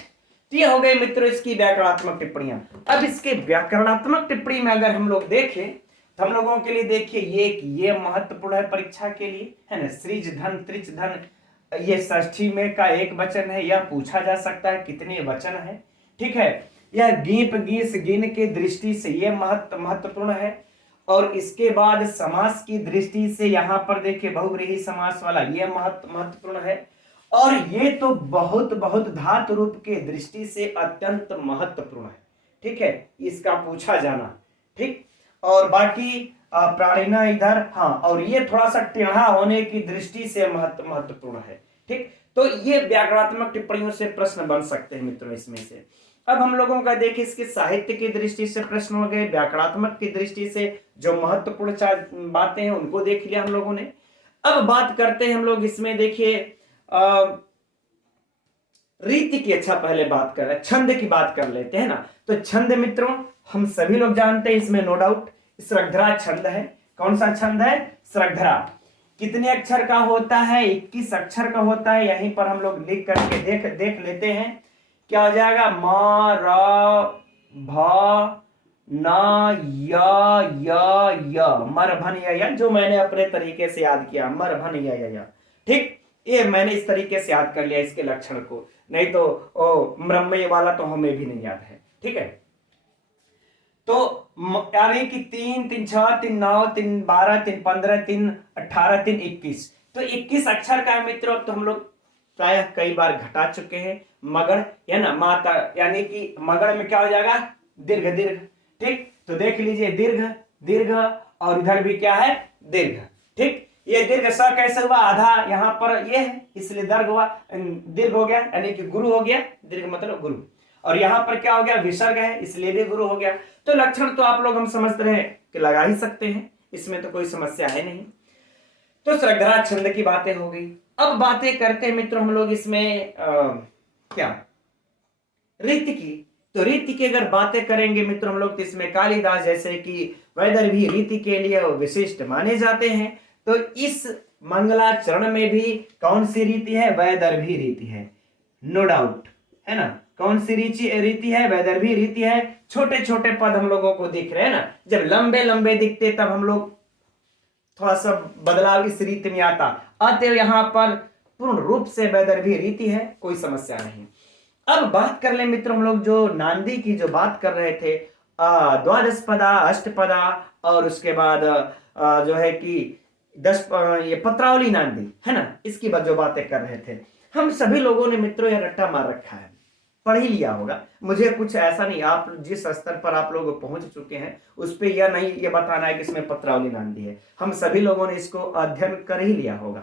तो ये हो गए मित्रों इसकी व्याकरणात्मक टिप्पणियां। अब इसके व्याकरणात्मक टिप्पणी में अगर हम लोग देखें तो हम लोगों के लिए देखिए ये महत्वपूर्ण है परीक्षा के लिए, है ना, सृज धन त्रिच धन, ये षष्ठी में का एक वचन है, यह पूछा जा सकता है कितने वचन है, ठीक है। यह गीप गीस गिन के दृष्टि से ये महत्वपूर्ण है, और इसके बाद समास की दृष्टि से यहाँ पर देखिए बहुव्रीहि समास वाला ये महत्वपूर्ण है, और ये तो बहुत बहुत धातु रूप के दृष्टि से अत्यंत महत्वपूर्ण है, ठीक है, इसका पूछा जाना, ठीक। और बाकी प्राणिना इधर, हाँ, और ये थोड़ा सा टेढ़ा होने की दृष्टि से महत्वपूर्ण है, ठीक। तो ये व्याकरणात्मक टिप्पणियों से प्रश्न बन सकते हैं मित्रों इसमें से। अब हम लोगों का देखिए इसके साहित्य की दृष्टि से प्रश्न हो गए, व्याकरणात्मक की दृष्टि से जो महत्वपूर्ण बातें हैं उनको देख लिया हम लोगों ने। अब बात करते हैं हम लोग इसमें, देखिए रीति की, अच्छा पहले बात कर रहे हैं, छंद की बात कर लेते हैं ना। तो छंद मित्रों हम सभी लोग जानते हैं, इसमें नो डाउट श्रद्धरा छंद है। कौन सा छंद है, श्रद्धरा। कितने अक्षर का होता है, 21 अक्षर का होता है। यहीं पर हम लोग लिख करके देख लेते हैं, क्या हो जाएगा, म र भ न य मरभन य, जो मैंने अपने तरीके से याद किया, मरभन य, ठीक। ये मैंने इस तरीके से याद कर लिया इसके लक्षण को, नहीं तो मृम्मय वाला तो हमें भी नहीं याद है, ठीक है। तो यानी कि 3 3 6 3 9 3 12 3 15 3 18 3 21, तो 21 अक्षर का मित्रों। तो हम लोग प्राय कई बार घटा चुके हैं। मगड़ है ना, माता, यानी कि मगड़ में क्या हो जाएगा, दीर्घ दीर्घ, ठीक। तो देख लीजिए दीर्घ दीर्घ, और इधर भी क्या है, दीर्घ, ठीक। ये दीर्घ स कैसे हुआ, आधा यहाँ पर ये है इसलिए दीर्घ हुआ, दीर्घ हो गया, यानी कि गुरु हो गया, दीर्घ मतलब गुरु। और यहाँ पर क्या हो गया, विसर्ग है इसलिए भी गुरु हो गया। तो लक्षण तो आप लोग हम समझ रहे हैं कि लगा ही सकते हैं, इसमें तो कोई समस्या है नहीं। तो श्रृंगार छंद की बातें हो गई। अब बातें करते हैं मित्रों हम लोग इसमें क्या रीति की। तो रीति की अगर बातें करेंगे मित्रों हम लोग, तो इसमें कालिदास जैसे कि वैदर्भी रीति के लिए विशिष्ट माने जाते हैं। तो इस मंगलाचरण में भी कौन सी रीति है? वैदर्भी रीति है, नो डाउट, है ना। कौन सी रीति है? वैदर्भी रीति है। छोटे छोटे पद हम लोगों को दिख रहे हैं ना, जब लंबे लंबे दिखते तब हम लोग थोड़ा सा बदलाव इस रीति में आता। अतः यहां पर पूर्ण रूप से वैदर्भी रीति है, कोई समस्या नहीं। अब बात कर ले मित्रों हम लोग जो नांदी की जो बात कर रहे थे, द्वादश पदा, अष्टपदा और उसके बाद जो है कि ये पत्रावली नांदी है ना, इसकी जो बातें कर रहे थे। हम सभी लोगों ने मित्रों यह रट्टा मार रखा है, पढ़ ही लिया होगा। मुझे कुछ ऐसा नहीं, आप जिस स्तर पर आप लोग पहुंच चुके हैं उस पर यह नहीं ये बताना है कि इसमें पत्रावली नांदी है। हम सभी लोगों ने इसको अध्ययन कर ही लिया होगा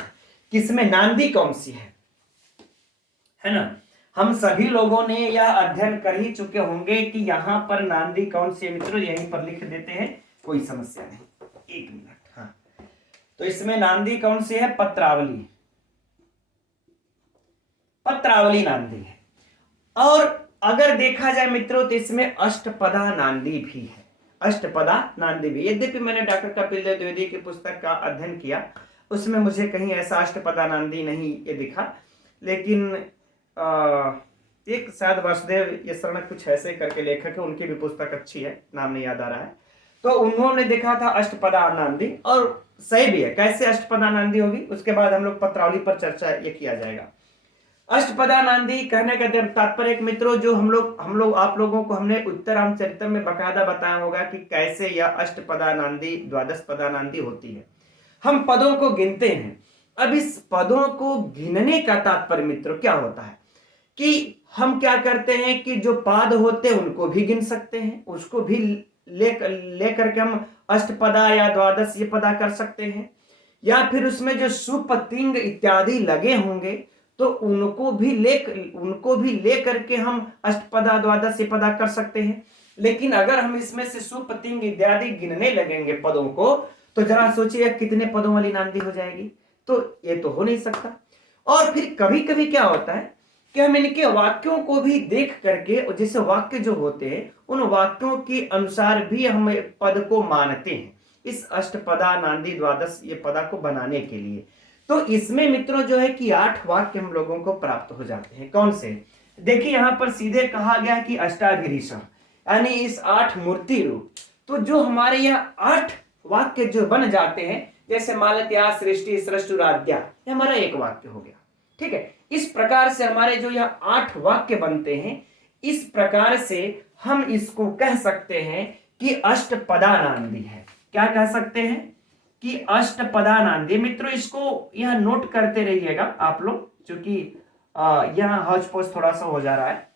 कि इसमें नांदी कौन सी है ना। हम सभी लोगों ने यह अध्ययन कर ही चुके होंगे कि यहां पर नांदी कौन सी है मित्रों, यहीं पर लिख देते हैं, कोई समस्या नहीं। एक मिनट, हाँ। तो इसमें नांदी कौन सी है? पत्रावली, पत्रावली नांदी है। और अगर देखा जाए मित्रों तो इसमें अष्टपदा नांदी भी है, अष्टपदा नांदी भी। यद्यपि मैंने डॉक्टर कपिल देव द्विवेदी की पुस्तक का अध्ययन किया, उसमें मुझे कहीं ऐसा अष्टपदा नांदी नहीं ये दिखा, लेकिन एक शायद वासुदेव ये शरण कुछ ऐसे करके लेखक है, उनकी भी पुस्तक अच्छी है, नाम नहीं याद आ रहा है। तो उन्होंने देखा था अष्टपदा नांदी, और सही भी है। कैसे अष्टपदा नांदी होगी उसके बाद हम लोग पत्रावली पर चर्चा ये किया जाएगा। अष्टपदा नांदी कहने का तात्पर्य मित्रों, जो हम लोग आप लोगों को हमने उत्तर रामचरित्र में बकायदा बताया होगा कि कैसे यह अष्टपदा नांदी, द्वादश पदा नांदी होती है। हम पदों को गिनते हैं। अब इस पदों को गिनने का तात्पर्य मित्रों क्या होता है कि हम क्या करते हैं कि जो पाद होते हैं उनको भी गिन सकते हैं, उसको भी लेकर के हम अष्टपदा या द्वादश ये पदा कर सकते हैं, या फिर उसमें जो सुपतिंग इत्यादि लगे होंगे तो उनको भी ले करके हम अष्टपदा द्वादश ये पदा कर सकते हैं। लेकिन अगर हम इसमें से सुपतिंग इत्यादि गिनने लगेंगे पदों को, तो जरा सोचिए कितने पदों वाली नांदी हो जाएगी, तो ये तो हो नहीं सकता। और फिर कभी कभी क्या होता है कि हम इनके वाक्यों को भी देख करके, जैसे वाक्य जो होते हैं उन वाक्यों के अनुसार भी हम पद को मानते हैं इस अष्टपदा नांदी द्वादश ये पदा को बनाने के लिए। तो इसमें मित्रों जो है कि 8 वाक्य हम लोगों को प्राप्त हो जाते हैं। कौन से? देखिए यहां पर सीधे कहा गया कि अष्टाभिरीशम, यानी इस 8 मूर्ति रूप। तो जो हमारे यहाँ 8 वाक्य जो बन जाते हैं, जैसे मालत्या सृष्टि सृष्टुराध्या, ये हमारा एक वाक्य हो गया, ठीक है। इस प्रकार से हमारे जो यह 8 वाक्य बनते हैं, इस प्रकार से हम इसको कह सकते हैं कि अष्टपदा नांदी है। क्या कह सकते हैं कि अष्टपदा नांदी। मित्रों इसको यह नोट करते रहिएगा आप लोग, क्योंकि यहाँ हौच पौच थोड़ा सा हो जा रहा है,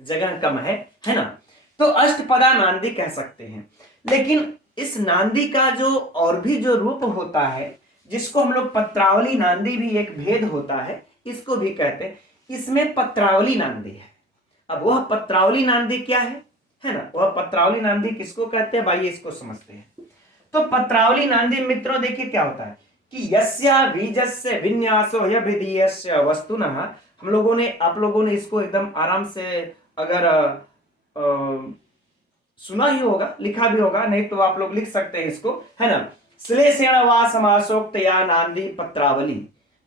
जगह कम है ना। तो अष्टपदा नांदी कह सकते हैं। लेकिन इस नांदी का जो और भी जो रूप होता है, जिसको हम लोग पत्रावली नांदी भी एक भेद होता है, इसको भी कहते हैं। इसमें पत्रावली नांदी है। अब वह पत्रावली नांदी क्या है ना, वह पत्रावली नांदी किसको कहते हैं, भाई इसको समझते हैं। तो पत्रावली नांदी मित्रों देखिए क्या होता है कि यस्या बीजस्य विन्यासो यभिधीयस्य वस्तुनः। हम लोगों ने आप लोगों ने इसको एकदम आराम से अगर सुना ही होगा, लिखा भी होगा, नहीं तो आप लोग लिख सकते हैं इसको, है ना। श्लेषेण वा समासोक्त या नांदी पत्रावली,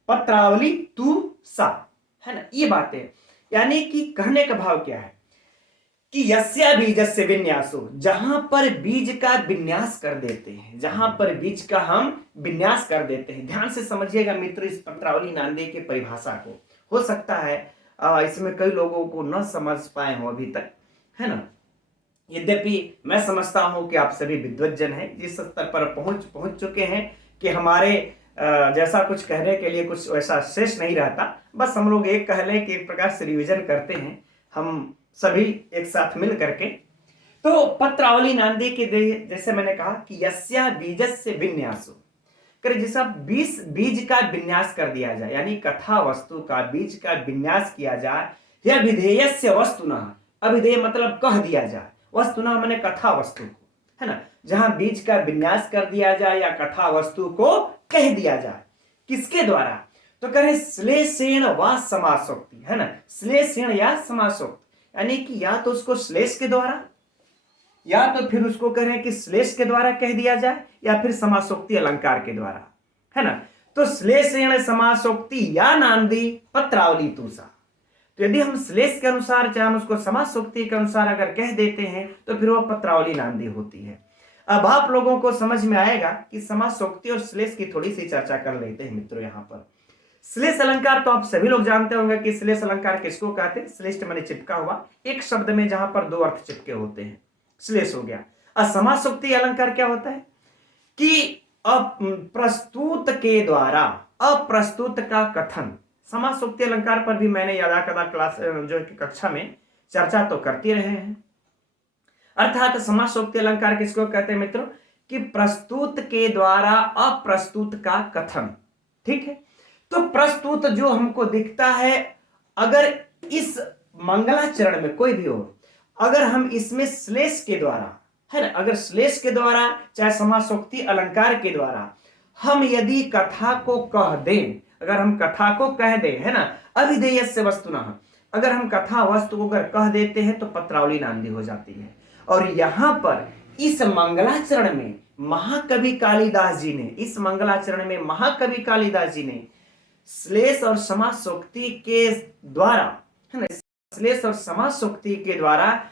पत्रावली तू सा, है ना। ये बातें यानी कि कहने का भाव क्या है कि यस्या बीजस्य विन्यासो, जहां पर बीज का विन्यास कर देते हैं, जहां पर बीज का हम विन्यास कर देते हैं। ध्यान से समझिएगा मित्र इस पत्रावली नांदी की परिभाषा को। हो सकता है इसमें कई लोगों को न समझ पाए हो अभी तक, है ना। यद्यपि मैं समझता हूं कि आप सभी विद्वज्जन हैं, जिस स्तर पर पहुंच चुके हैं कि हमारे जैसा कुछ कहने के लिए कुछ वैसा शेष नहीं रहता। बस हम लोग एक कह लें कि एक प्रकार से रिविजन करते हैं हम सभी एक साथ मिल करके। तो पत्रावली नांदी के जैसे मैंने कहा कि यस्या बीजस्य विन्यासो, कर जैसा बीज का विन्यास कर दिया जाए, यानी कथा वस्तु का बीज का विन्यास किया जाए, या विधेयस्य वस्तुनः, अभिधेय मतलब कह दिया जाए, वस्तुनः माने कथा वस्तु, है ना, जहां बीज का विन्यास कर दिया जाए या कथा वस्तु को कह दिया जाए। किसके द्वारा? तो करें श्लेषेण व समासोक्ति, है ना, श्लेषेण या समासोक्ति, यानी कि या तो उसको श्लेष के द्वारा या तो फिर उसको करें कि श्लेष के द्वारा कह दिया जाए या फिर समासोक्ति अलंकार के द्वारा, है ना। तो श्लेषेण समासोक्ति या नांदी पत्रावली तूसा। तो यदि हम श्लेष के अनुसार चाहे हम उसको समासोक्ति के अनुसार अगर कह देते हैं तो फिर वो पत्रावली नांदी होती है। अब आप लोगों को समझ में आएगा कि समासोक्ति और श्लेष की थोड़ी सी चर्चा कर लेते हैं मित्रों। यहाँ पर श्लेष अलंकार तो आप सभी लोग जानते होंगे कि श्लेष अलंकार किसको कहते हैं। श्लेष्ठ माने चिपका हुआ, एक शब्द में जहां पर दो अर्थ चिपके होते हैं, श्लेष हो गया। असमासोक्ति अलंकार क्या होता है कि अप्रस्तुत के द्वारा अप्रस्तुत का कथन। समासोक्ति अलंकार पर भी मैंने यदा कदा क्लास जो कक्षा में चर्चा तो करते रहे हैं। अर्थात समासोक्ति अलंकार किसको कहते हैं मित्रों कि प्रस्तुत के द्वारा अप्रस्तुत का कथन। ठीक है, तो प्रस्तुत जो हमको दिखता है, अगर इस मंगलाचरण में कोई भी हो, अगर हम इसमें श्लेष के द्वारा, है ना, अगर श्लेष के द्वारा चाहे समासोक्ति अलंकार के द्वारा हम यदि कथा को कह दें, अगर हम कथा को कह दें, है ना, अभिधेयस्य वस्तुनः, अगर हम कथा वस्तु को अगर कह देते हैं तो पत्रावली नांदी हो जाती है। और यहां पर इस मंगलाचरण में महाकवि कालिदास जी ने, इस मंगलाचरण में महाकवि कालिदास जी ने श्लेष और समासोक्ति के द्वारा, है ना, श्लेष और समासोक्ति के द्वारा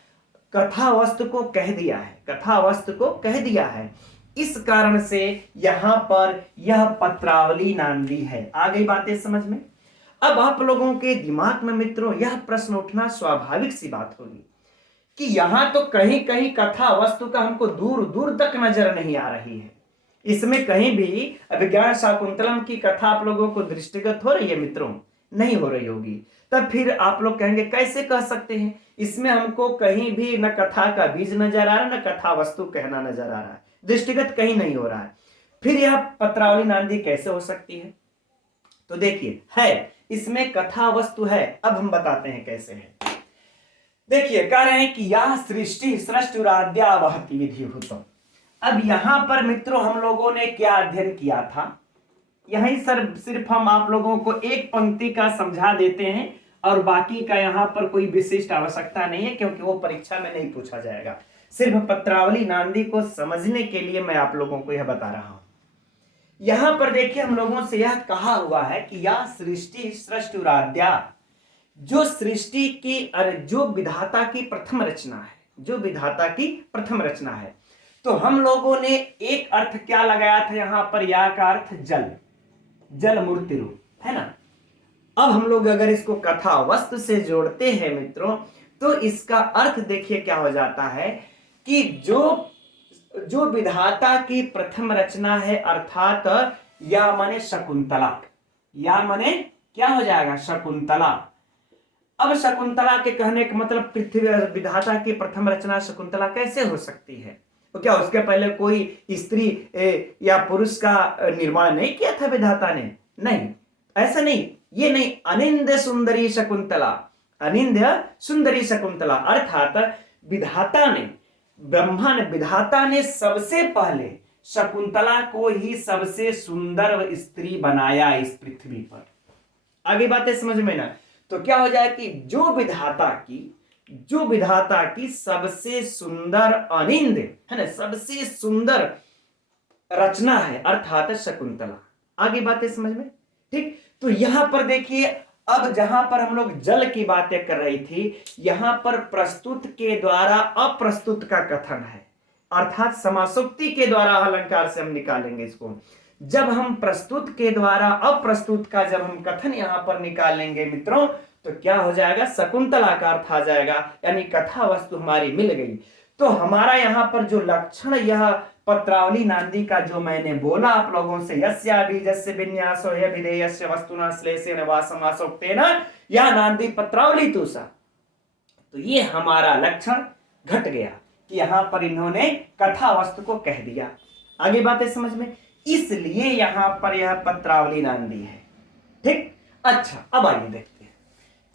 कथा वस्तु को कह दिया है, कथा वस्तु को कह दिया है। इस कारण से यहां पर यह पत्रावली नांदी है। आ गई बातें समझ में? अब आप लोगों के दिमाग में मित्रों यह प्रश्न उठना स्वाभाविक सी बात होगी कि यहां तो कहीं कहीं कथा वस्तु का हमको दूर दूर तक नजर नहीं आ रही है। इसमें कहीं भी अभिज्ञान शाकुंतलम की कथा आप लोगों को दृष्टिगत हो रही है मित्रों? नहीं हो रही होगी। तब फिर आप लोग कहेंगे कैसे कह सकते हैं, इसमें हमको कहीं भी न कथा का बीज नजर आ रहा है, न कथा वस्तु कहना नजर आ रहा है, दृष्टिगत कहीं नहीं हो रहा है, फिर यह पत्रावली नांदी कैसे हो सकती है? तो देखिए, है इसमें कथा वस्तु है। अब हम बताते हैं कैसे है। देखिए, कह रहे हैं कि यह सृष्टि सृष्टुराद्या वहति विधिभूतम्। अब यहां पर मित्रों हम लोगों ने क्या अध्ययन किया था, यहीं सिर्फ हम आप लोगों को एक पंक्ति का समझा देते हैं और बाकी का यहां पर कोई विशिष्ट आवश्यकता नहीं है, क्योंकि वो परीक्षा में नहीं पूछा जाएगा। सिर्फ पत्रावली नांदी को समझने के लिए मैं आप लोगों को यह बता रहा हूं। यहां पर देखिए हम लोगों से यह कहा हुआ है कि यह सृष्टि सृष्टुराद्या, जो सृष्टि की जो विधाता की प्रथम रचना है, जो विधाता की प्रथम रचना है। तो हम लोगों ने एक अर्थ क्या लगाया था यहां पर, या का अर्थ जल, जल मूर्ति रूप, है ना। अब हम लोग अगर इसको कथा वस्तु से जोड़ते हैं मित्रों तो इसका अर्थ देखिए क्या हो जाता है कि जो विधाता की प्रथम रचना है, अर्थात या माने शकुंतला, या माने क्या हो जाएगा, शकुंतला। अब शकुंतला के कहने का मतलब पृथ्वी विधाता की प्रथम रचना शकुंतला कैसे हो सकती है? तो क्या उसके पहले कोई स्त्री या पुरुष का निर्माण नहीं किया था विधाता ने? नहीं, ऐसा नहीं, ये नहीं। अनिंद्य सुंदरी शकुंतला, अनिंद्य सुंदरी शकुंतला, अर्थात विधाता ने, ब्रह्मा ने, विधाता ने सबसे पहले शकुंतला को ही सबसे सुंदर स्त्री बनाया इस पृथ्वी पर। आगे बातें समझ में ना? तो क्या हो जाए कि जो विधाता की सबसे सुंदर अनिंद, है ना, सबसे सुंदर रचना है, अर्थात शकुंतला। आगे बातें समझ में? ठीक। तो यहां पर देखिए, अब जहां पर हम लोग जल की बातें कर रही थी, यहां पर प्रस्तुत के द्वारा अप्रस्तुत का कथन है, अर्थात समासोक्ति के द्वारा अलंकार से हम निकालेंगे इसको। जब हम प्रस्तुत के द्वारा अप्रस्तुत का जब हम कथन यहां पर निकालेंगे मित्रों तो क्या हो जाएगा, शकुंतला का अर्थ आ जाएगा, यानी कथा वस्तु हमारी मिल गई। तो हमारा यहां पर जो लक्षण यह पत्रावली नांदी का जो मैंने बोला आप लोगों से, यस्या बीजस्य विन्यासो है विधेयस्य वस्तुना श्लेषेण वा समासोक्तेन या नांदी पत्रावली तुसा। तो ये हमारा लक्षण घट गया कि यहां पर इन्होंने कथा वस्तु को कह दिया। आगे बातें समझ में? इसलिए यहां पर यह पत्रावली नांदी है। ठीक। अच्छा, अब आइए देखते हैं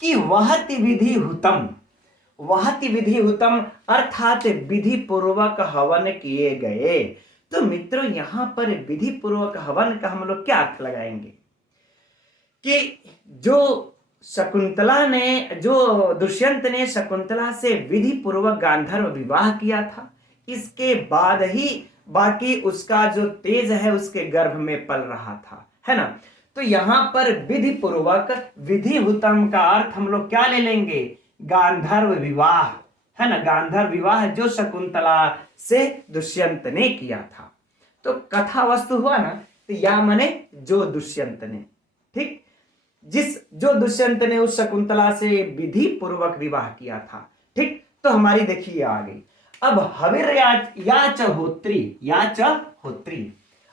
कि वहति विधि हुतम, वहति विधि हुतम, अर्थात विधि पूर्वक हवन किए गए। तो मित्रों यहां पर विधि पूर्वक हवन का हम लोग क्या अर्थ लगाएंगे कि जो दुष्यंत ने शकुंतला से विधि पूर्वक गांधर्व विवाह किया था, इसके बाद ही बाकी उसका जो तेज है उसके गर्भ में पल रहा था, है ना। तो यहां पर विधि पूर्वक विधि हुतम का अर्थ हम लोग क्या ले लेंगे, गांधर्व विवाह, है ना। गांधर्व विवाह जो शकुंतला से दुष्यंत ने किया था। तो कथा वस्तु हुआ ना, तो या माने जो दुष्यंत ने, ठीक, जो दुष्यंत ने उस शकुंतला से विधि पूर्वक विवाह किया था, ठीक। तो हमारी देखिए आ गई। अब हविर याच होत्री।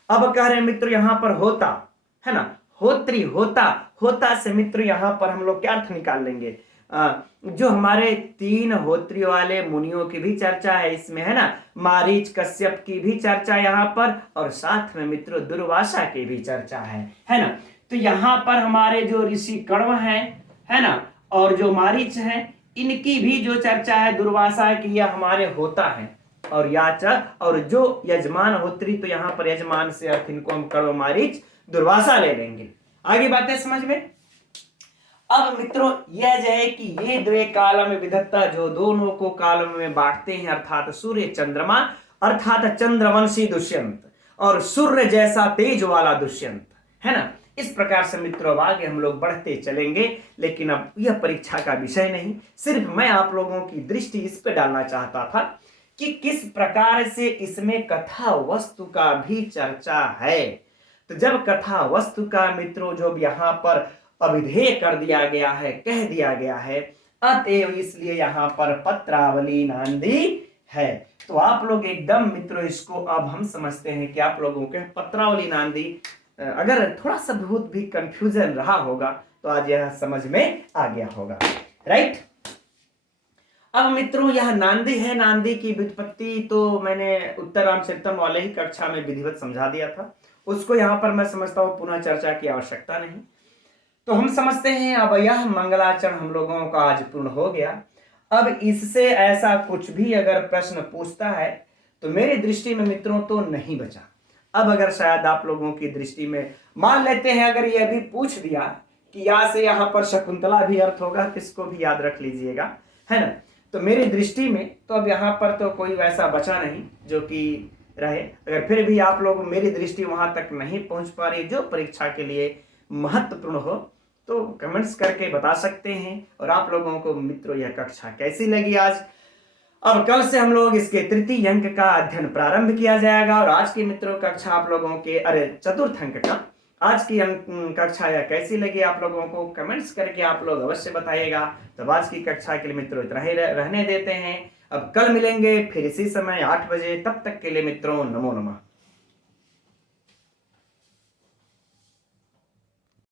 अब कह रहे हैं मित्र यहां पर होता, है ना, होत्री, होता से मित्र यहां पर हम लोग क्या अर्थ निकाल लेंगे, जो हमारे 3 होत्री वाले मुनियों की भी चर्चा है इसमें, है ना। मारीच, कश्यप की भी चर्चा यहां पर, और साथ में मित्रों दुर्वासा की भी चर्चा है ना। तो यहां पर हमारे जो ऋषि कण्व हैं, है ना, और जो मारीच हैं, इनकी भी जो चर्चा है दुर्वासा की, यह हमारे होता है। और याच और जो यजमान होत्री, तो यहां पर यजमान से अर्थ इनको हम कण्व, मारीच, दुर्वासा ले लेंगे। आगे बातें समझ में। अब मित्रों यह जो है कि ये द्वे काल में विधत्ता, जो दोनों को काल में बांटते हैं, अर्थात सूर्य चंद्रमा, अर्थात चंद्रवंशी दुष्यंत और सूर्य जैसा तेज वाला दुष्यंत, है ना। इस प्रकार से मित्रों आगे हम लोग बढ़ते चलेंगे, लेकिन अब यह परीक्षा का विषय नहीं, सिर्फ मैं आप लोगों की दृष्टि इस पे डालना चाहता था कि किस प्रकार से इसमें कथा वस्तु का भी चर्चा है। तो जब कथा वस्तु का मित्रों जो यहाँ पर अविधेय कर दिया गया है, कह दिया गया है, अतएव इसलिए यहाँ पर पत्रावली नांदी है। तो आप लोग एकदम मित्रों इसको अब हम समझते हैं कि आप लोगों के पत्रावली नांदी, अगर थोड़ा सा बहुत भी कंफ्यूजन रहा होगा तो आज यह समझ में आ गया होगा, राइट। अब मित्रों यह नांदी है, नांदी की व्युत्पत्ति तो मैंने उत्तर रामचरितम वाले ही कक्षा में विधिवत समझा दिया था, उसको यहाँ पर मैं समझता हूँ पुनः चर्चा की आवश्यकता नहीं। तो हम समझते हैं अब यह मंगलाचरण हम लोगों का आज पूर्ण हो गया। अब इससे ऐसा कुछ भी अगर प्रश्न पूछता है तो मेरी दृष्टि में मित्रों तो नहीं बचा। अब अगर शायद आप लोगों की दृष्टि में मान लेते हैं अगर यह भी पूछ दिया कि यहाँ से यहाँ पर शकुंतला भी अर्थ होगा, किसको भी याद रख लीजिएगा, है ना। तो मेरी दृष्टि में तो अब यहाँ पर तो कोई वैसा बचा नहीं जो कि रहे। अगर फिर भी आप लोग मेरी दृष्टि वहां तक नहीं पहुंच पा रही जो परीक्षा के लिए महत्वपूर्ण हो, तो कमेंट्स करके बता सकते हैं। और आप लोगों को मित्रों यह कक्षा कैसी लगी आज। अब कल से हम लोग इसके तृतीय अंक का अध्ययन प्रारंभ किया जाएगा। और आज की मित्रों कक्षा आप लोगों के चतुर्थ अंक का आज की कक्षा यह कैसी लगी आप लोगों को कमेंट्स करके आप लोग अवश्य बताइएगा। तब आज की कक्षा के लिए मित्रों इतना ही रहने देते हैं। अब कल मिलेंगे फिर इसी समय 8 बजे। तब तक के लिए मित्रों नमो नमः।